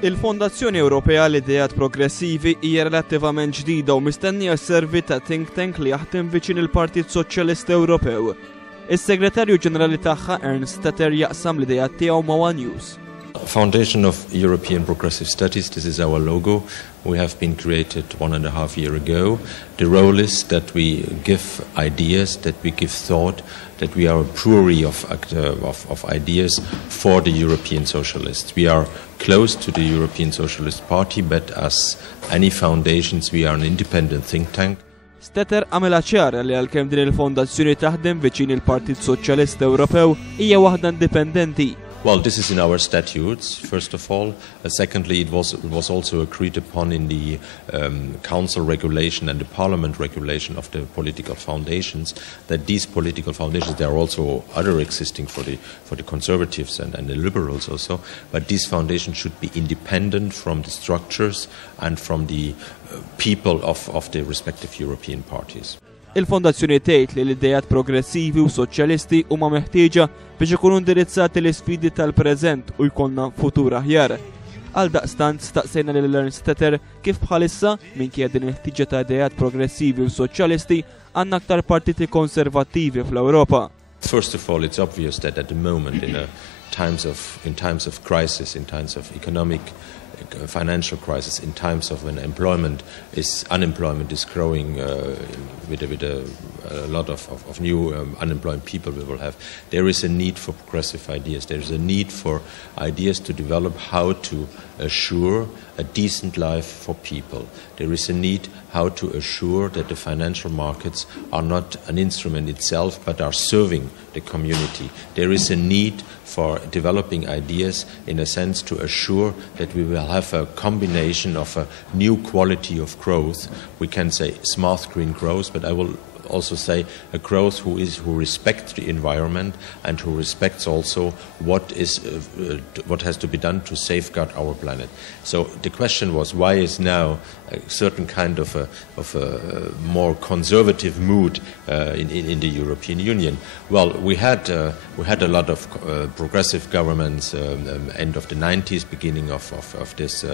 Il-Fondazzjoni Ewropea l-Idejat Progressivi hija relattivament ġdida u mistennija sservi ta' think tank li jaħdem viċin il-Partit Soċjalista Ewropew. Is-Segretarju Ġenerali tagħha Ernst Stetter jaqsam l-idejat tiegħu ma' One News. Foundation of European Progressive Studies, this is our logo. We have been created 1.5 years ago. The role is that we give ideas, that we give thought, that we are a brewery of ideas for the European socialists. We are close to the European Socialist Party, but as any foundations, we are an independent think tank. Stetter għamela ċara li għalkemm din il-fondazzjoni taħdem viċin il-Partit Soċjalista Ewropew hija waħda indipendenti. Well, this is in our statutes, first of all. Secondly, it was also agreed upon in the Council regulation and the Parliament regulation of the political foundations that these political foundations, there are also other existing for the Conservatives and the Liberals also, but these foundations should be independent from the structures and from the people of the respective European parties. Il-Fondazzjoni tgħid li l-idejat progressivi u soċjalisti huma meħtieġa biex ikunu indirizzati l-isfidi tal-preżent u jkollna futur aħjar. Għaldaqstant staqsejna lil Ernst Stetter kif bħalissa minkejja din il-ħtiġa ta' idejat progressivi u soċjalisti għandna aktar partiti konservattivi fl-Ewropa. First of all, it's obvious that at the moment in times of crisis, in times of economic financial crisis, in times of when unemployment is growing with a lot of new unemployed people we will have, there is a need for progressive ideas. There is a need for ideas to develop how to assure a decent life for people. There is a need how to assure that the financial markets are not an instrument itself but are serving the community. There is a need for developing ideas in a sense to assure that we will have a combination of a new quality of growth. We can say smart green growth, but I will also say a growth who respects the environment and who respects also what has to be done to safeguard our planet. So the question was, why is now a certain kind of a more conservative mood in the European Union? Well, we had a lot of progressive governments end of the 90s, beginning of this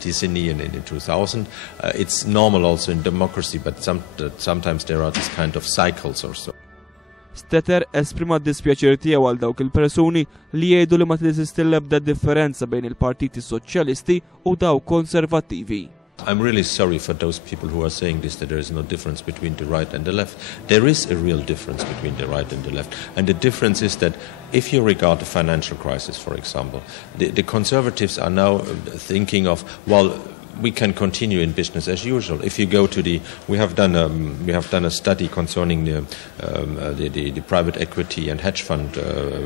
decennium in 2000. It's normal also in democracy, but sometimes there are these kind of cycles or so. Stetter esprima d-dispjaċir tiegħu għal dawk il-persuni li jgħidu li ma teżisti l-ebda differenza bejn il-partiti soċjalisti u dawk konservattivi. I'm really sorry for those people who are saying this, that there is no difference between the right and the left. There is a real difference between the right and the left. And the difference is that if you regard the financial crisis, for example, the Conservatives are now thinking of, well, we can continue in business as usual. If you go to we have done a study concerning the private equity and hedge fund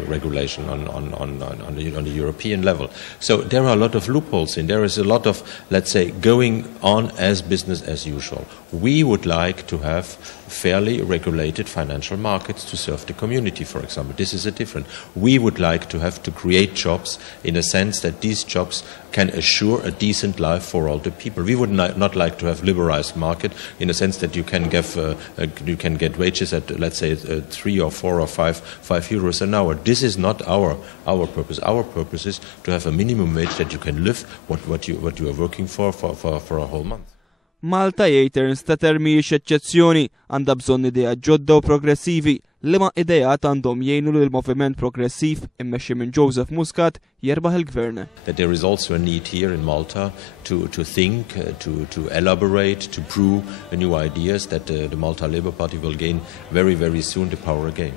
regulation on the European level. So there are a lot of loopholes in. There is a lot of, let's say, going on as business as usual. We would like to have fairly regulated financial markets to serve the community, for example. This is a different. We would like to have to create jobs in a sense that these jobs can assure a decent life for all the people. We would not like to have liberalized market in a sense that you can get wages at, let's say, 3 or 4 or 5 euros an hour. This is not our purpose. Our purpose is to have a minimum wage that you can live what you are working for a whole month. Malta jgħid Ernst Stetter mhijiex eċċezzjoni, għandha bżonn idea ġodda u progressivi li ma' idejat għandhom jgħinu lil moviment progressiv immexxi minn Joseph Muscat jerbaħ il-gvern. That there is also a need here in Malta to think, to elaborate, to brew new ideas that the Malta Labour Party will gain very, very soon the power again.